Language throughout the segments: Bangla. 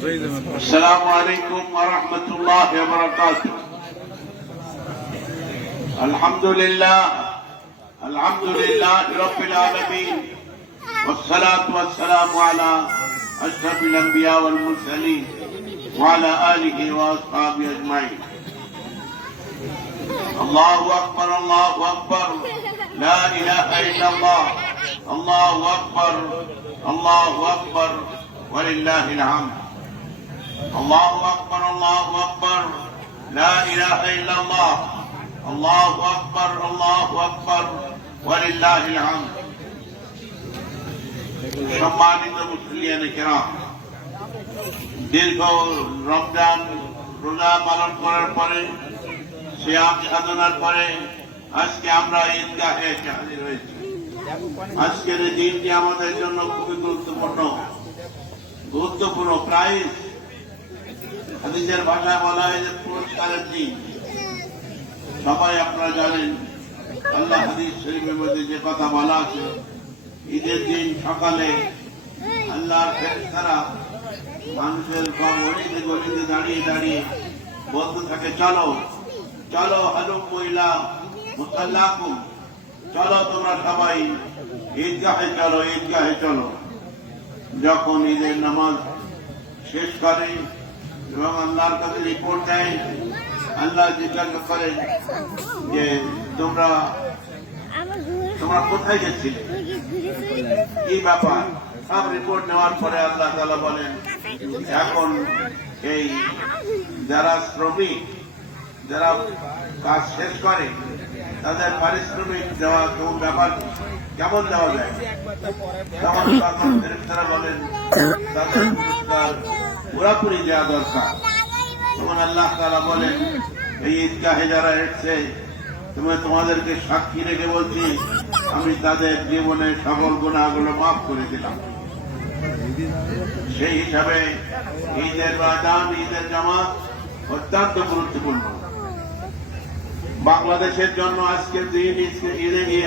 السلام عليكم ورحمة الله وبركاته. الحمد لله رب العالمين، والصلاة والسلام على أشرف الأنبياء والمرسلين وعلى آله وأصحابه أجمعين. الله أكبر الله أكبر، لا إله إلا الله، الله أكبر الله أكبر ولله الحمد. الله أكبر الله أكبر، لا إله إلا الله، الله أكبر الله أكبر ولله الحمد. সম্মানিত মুসলিয়ান কিরাম, দীর্ঘ রমজান রোজা পালন করার পরে, সিয়াম সাধনার পরে আজকে আমরা ঈদগাহে হাজির হয়েছি। আজকের এই দিনটি আমাদের জন্য খুবই গুরুত্বপূর্ণ প্রাইজ। হাদিসের ভাষায় বলা হয় যে পুরস্কারের দিন। সবাই আপনারা জানেন, আল্লাহ হাদিস শরীফের মধ্যে যে কথা বলা আছে, ঈদের দিন সকালে আল্লাহর ফেরেশতারা মানুষের গলিতে গলিতে দাঁড়িয়ে দাঁড়িয়ে বলতে থাকে, চলো চলো হালুম মহিলা মুসাল্লাকুম, চলো তোমরা সবাই ঈদগাহে চলো, ঈদগাহে চলো। যখন ঈদের নামাজ শেষ করে এবং আল্লাহর কাছে রিপোর্ট দেয়, আল্লাহ জিজ্ঞাসা করেন যে তোমরা কোথায় গেছিলে, কি ব্যাপার। সব রিপোর্ট নেওয়ার পরে আল্লাহ তাআলা বলেন, এখন এই যারা শ্রমিক, যারা কাজ শেষ করে তাদের পারিশ্রমিক দেওয়া কোন ব্যাপার, কেমন দেওয়া যায়। তখন তারা বলেন তাদের পুরস্কার পুরাপুরি দেওয়া দরকার। তখন আল্লাহ তাআলা বলেন, এই ঈদগাহে যারা এসেছে তোমাদেরকে সাক্ষী রেখে বলছি, আমি তাদের জীবনের সকল গুনাহগুলো মাফ করে দিলাম। সেই হিসাবে ঈদের ময়দান, ঈদের জামাত অত্যন্ত গুরুত্বপূর্ণ। বাংলাদেশের জন্য আজকের দিন,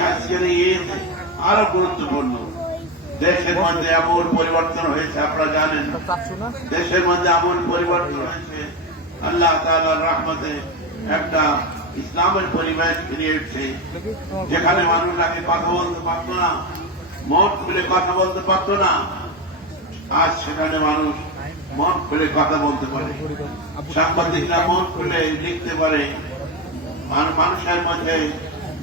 আজকের ঈদ আরো গুরুত্বপূর্ণ। দেশের মধ্যে এমন পরিবর্তন হয়েছে, আপনারা জানেন, দেশের মধ্যে এমন পরিবর্তন হয়েছে, আল্লাহ তাআলার রহমতে একটা ইসলামের পরিবেশ ফিরে এসেছে, যেখানে মানুষ আগে কথা বলতে পারত না, মন খুলে কথা বলতে পারত না। আজ সেখানে মানুষ মন খুলে কথা বলতে পারে, সাংবাদিকরা মন খুলে লিখতে পারে। মানুষের মধ্যে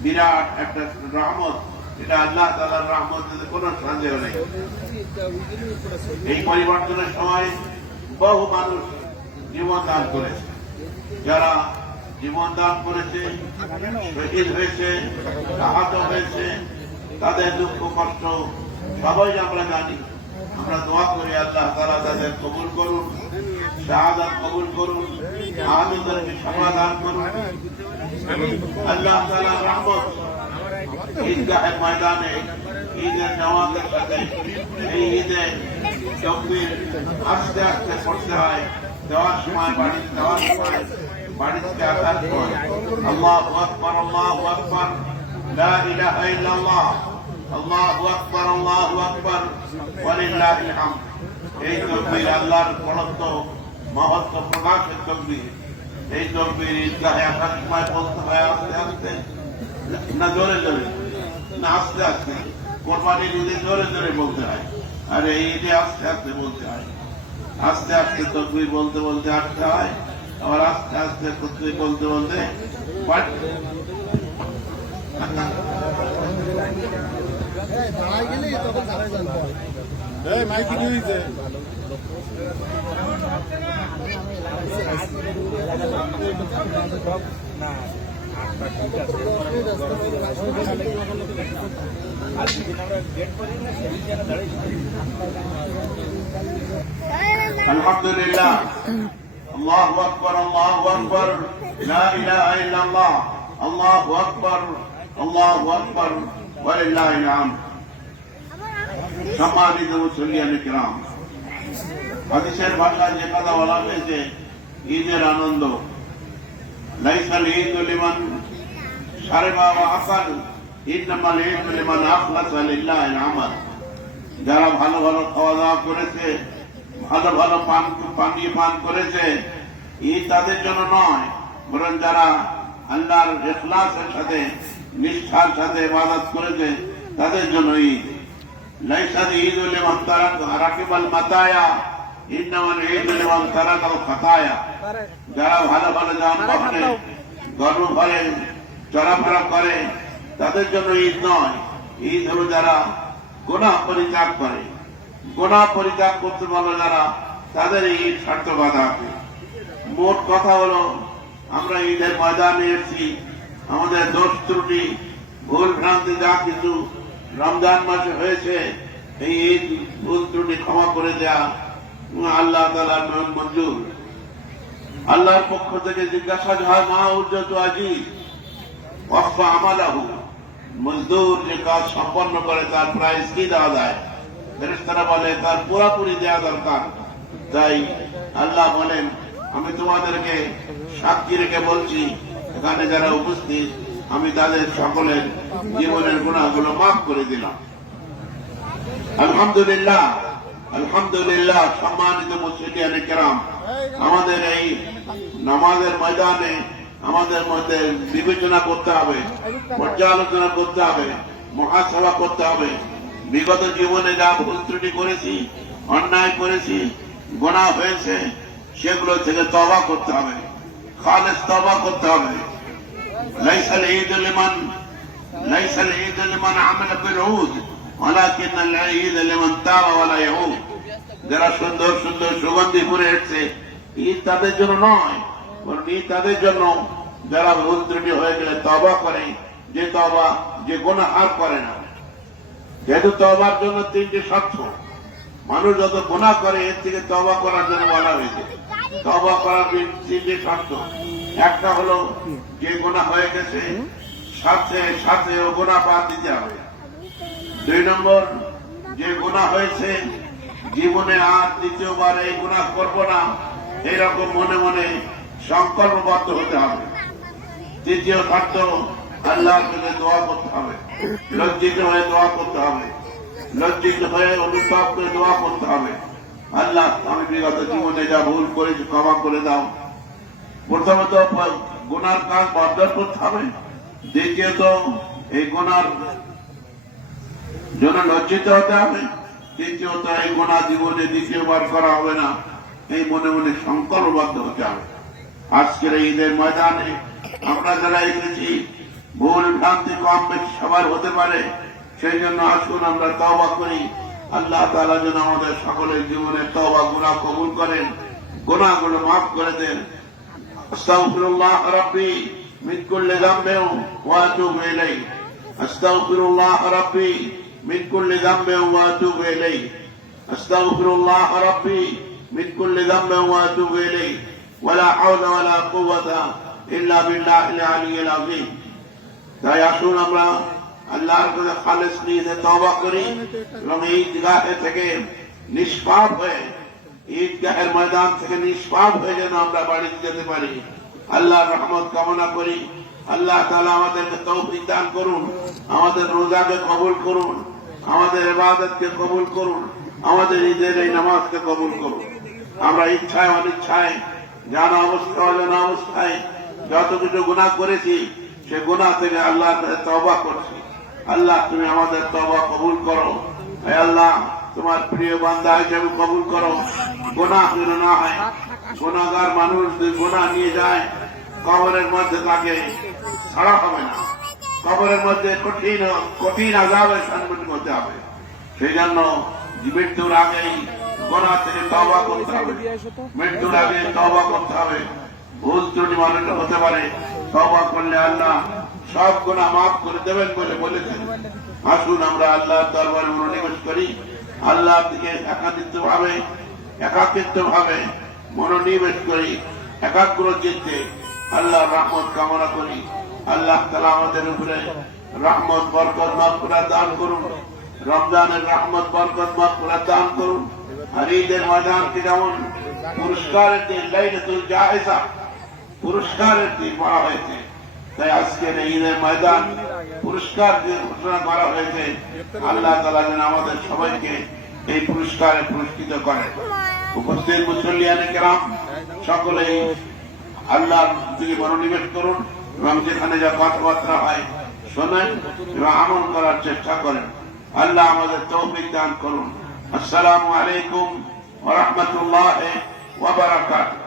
বিরাট একটা রহমত, এটা আল্লাহ তাআলার রহমত, কোন সন্দেহ নেই। এই পরিবর্তনের সময় বহু মানুষ জীবন দান করেছে। যারা জীবন দান করেছে, শহীদ হয়েছে, আহত হয়েছে, তাদের দুঃখ কষ্ট সবাই আমরা জানি। আমরা দোয়া করি আল্লাহ তাআলা তাদের কবুল করুন, শাহাদাত কবুল করুন, আহতদেরকে সমাধান করুন। আল্লাহ তাআলার রহমত ঈদগাহের ময়দানে ঈদের জামাতের সাথে এই ঈদে তাকবীর আস্তে আস্তে পড়তে হয়। দেওয়ার সময় বাড়িতে আসার সময় আল্লাহু আকবার আল্লাহু আকবার, লা ইলাহা ইল্লাল্লাহ, আল্লাহু আকবার আল্লাহু আকবার ওয়ালিল্লাহিল হামদ। এই তাকবীর আল্লাহর বড়ত্ব মহত্ব প্রকাশের তাকবীর। এই তাকবীর ঈদগাহে আসার সময় বলতে হয় আস্তে আস্তে, না জোরে জোরে, না আস্তে আস্তে। কোরবানির ঈদে জোরে জোরে বলতে হয়, আর এই ঈদে আস্তে আস্তে বলতে হয়। আস্তে আস্তে তাকবীর বলতে বলতে আসতে হয়, আবার আস্তে আস্তে তাকবীর বলতে বলতে আলহামদুলিল্লাহ, আল্লাহু আকবার আল্লাহু আকবার, লা ইলাহা ইল্লাল্লাহ, আল্লাহু আকবার আল্লাহু আকবার ওয়ালিল্লাহিল হামদ। সম্মানিত মুসলিয়ান কিরাম, হাদিসের ভাষায় যে কথা বলা হয়েছে, ঈদের আনন্দ, লাইসাল ঈদু লিমান শারিবা ওয়া আকাল, ইন্নামাল ঈদু লিমান আখলাসা লিল্লাহিল আমাল। যারা ভালো ভালো খাওয়া দাওয়া করেছে, ভালো ভালো পানীয় পান করেছে, ঈদ তাদের জন্য নয়, বরং যারা আল্লাহর ইখলাসের সাথে নিষ্ঠার সাথে ইবাদত করেছে তাদের জন্য ঈদ। লাইসাল ঈদু লিমান রাকিবাল মাতায়া ইন্নামাল ঈদু লিমান তারাকাল খাতায়া। যারা ভালো ভালো যানবাহনে গর্ব করে চলাফেরা করে তাদের জন্য ঈদ নয়, ঈদ হলো যারা গুনাহ পরিত্যাগ করে। গুনাহ পরিত্যাগ করতে পারলে যারা, তাদের ঈদ সার্থকতা আছে। মোট কথা হলো, আমরা ঈদের ময়দানে এসেছি, আমাদের দোষ ত্রুটি ভুল ভ্রান্তি যা কিছু রমজান মাসে হয়েছে, এই ঈদ ভুল ত্রুটি ক্ষমা করে দেয়া আল্লাহ তাআলার মঞ্জুর। আল্লাহর পক্ষ থেকে জিজ্ঞাসা হয়, মা উজ্জত আজি ওয়াফা আমালাহু, মজদুর যে কাজ সম্পন্ন করে তার প্রাইস কি দেওয়া যায়? ফেরেশতারা বলে তার পুরাপুরি দেওয়া দরকার। তাই আল্লাহ বলেন, আমি তোমাদেরকে সাক্ষী রেখে বলছি, এখানে যারা উপস্থিত আমি তাদের সকলের জীবনের গুনাহগুলো মাফ করে দিলাম। আলহামদুলিল্লাহ, আলহামদুলিল্লাহ। সম্মানিত মুসলিয়ান কিরাম, আমাদের এই নামাজের ময়দানে আমাদের মধ্যে বিবেচনা করতে হবে, পর্যালোচনা করতে হবে, মুহাসাবা করতে হবে। বিগত জীবনে যা ভুল ত্রুটি করেছি, অন্যায় করেছি, গুনাহ হয়েছে, সেগুলো থেকে তওবা করতে হবে, খালেস তওবা করতে হবে। লাইসাল ঈদু লিমান আমালা বিল উদ ওয়ালাকিনাল ঈদু লিমান তাবা ওয়ালা ইয়াউদ। যারা সুন্দর সুন্দর সুগন্ধি পরে এসেছে, ঈদ তাদের জন্য নয়, বরং ঈদ তাদের জন্য যারা ভুল ত্রুটি হয়ে গেলে তওবা করে, যে তওবা যে গুনাহ আর করে না। যেহেতু তওবার জন্য তিনটি শর্ত, মানুষ যত গুনাহ করে এর থেকে তওবা করার জন্য বলা হয়েছে। তওবা করার তিনটি শর্ত, একটা হলো যে গুনাহ হয়ে গেছে সাথে সাথে ও গুনাহ বাদ দিতে হবে। 2 নম্বর, যে গুনাহ হয়েছে জীবনে আর দ্বিতীয়বার এই গুনাহ করব না, এইরকম মনে মনে সংকল্পবদ্ধ হতে হবে। তৃতীয় শর্ত, আল্লাহর কাছে দোয়া করতে হবে, লজ্জিত হয়ে দোয়া করতে হবে, লজ্জিত হয়ে অনুতাপ করে দোয়া করতে হবে, আল্লাহ আমি বিগত জীবনে যা ভুল করেছি ক্ষমা করে দাও। প্রথমত গুনার কাজ বর্জন করতে হবে, দ্বিতীয়ত এই গুনার জন্য লজ্জিত হতে হবে, তৃতীয়ত এই গুনাহ জীবনে দ্বিতীয়বার করা হবে না, এই মনে মনে সংকল্পবদ্ধ হতে হবে। আজকের ঈদের ময়দানে আমরা যারা এসেছি, ভুল ভ্রান্তি কম বেশি সবার হতে পারে, সেই জন্য আসুন আমরা তওবা করি। আল্লাহ তাআলা যেন আমাদের সকলের জীবনের তওবা গুনাহ কবুল করেন, গুনাহগুলো মাফ করে দেন। আস্তাগফিরুল্লাহ রাব্বি মিন কুল্লি যামবিন ওয়া আতুবু ইলাইহি, আস্তাগফিরুল্লাহ রাব্বি মিন কুল্লি যামবিন ওয়া আতুবু ইলাইহি, আস্তাগফিরুল্লাহ রাব্বি মিন কুল্লি যামবিন ওয়া আতুবু ইলাইহি, ওয়ালা হাওলা ওয়ালা কুওয়াতা ইল্লা বিল্লাহিল আলিয়্যিল আযীম। তাই আসুন আমরা আল্লাহর কাছে খালেস নিয়ে তওবা করি এবং ঈদগাহে থেকে নিষ্পাপ হয়ে, ঈদগাহের ময়দান থেকে নিষ্পাপ হয়ে যেন আমরা বাড়িতে যেতে পারি। আল্লাহর রহমত কামনা করি। আল্লাহ তাআলা আমাদেরকে তৌফিক দান করুন, আমাদের রোজাকে কবুল করুন, আমাদের ইবাদতকে কবুল করুন, আমাদের ঈদের এই নামাজকে কবুল করুন। আমরা ইচ্ছায় অনিচ্ছায়, জানা অবস্থা অজানা অবস্থায় যত কিছু গুনাহ করেছি, সে গুনাহ থেকে আল্লাহর কাছে তওবা করছি। আল্লাহ তুমি আমাদের তওবা কবুল করো। হে আল্লাহ, তোমার প্রিয় বান্দা হিসেবে কবুল করো। গুনাহ যেন না হয়। গুনাহগার মানুষ যদি গুনাহ নিয়ে যায়, কবরের মধ্যে তাকে ছাড়া হবে না, কবরের মধ্যে কঠিন কঠিন আযাবের সম্মুখীন হতে হবে। সেই জন্য মৃত্যুর আগেই গুনাহ থেকে তওবা করতে হবে, মৃত্যুর আগে তওবা করতে হবে। ভুল ত্রুটি মানুষের হতে পারে, তওবা করলে আল্লাহ সব গুনাহ মাফ করে দেবেন বলে বলেছেন। আসুন আমরা আল্লাহর দরবারে মনোনিবেশ করি, আল্লাহর দিকে একাকিত্ব ভাবে মনোনিবেশ করি, একাগ্র চিত্তে আল্লাহর রহমত কামনা করি। আল্লাহ তাআলা আমাদের উপরে রহমত বরকত মাগফিরাত দান করুন, রমজানের রহমত বরকত মাগফিরাত দান করুন। আর ঈদের ময়দানকে যেমন পুরস্কারের দিন, লাইলাতুল জায়েজা পুরস্কারের দিন বলা হয়েছে, তাই আজকের ঈদের ময়দান পুরস্কার যে ঘোষণা করা হয়েছে, আল্লাহ তাআলা যেন আমাদের সবাইকে এই পুরস্কারে পুরস্কৃত করেন। উপস্থিত মুসল্লিয়ানে কেরাম সকলেই আল্লাহর দিকে মনোনিবেশ করুন এবং যেখানে যা কথাবার্তা হয় শোনেন এবং আমল করার চেষ্টা করেন। আল্লাহ আমাদের তৌফিক দান করুন। আসসালামু আলাইকুম ওয়া রাহমাতুল্লাহি ওয়া বারাকাতুহু।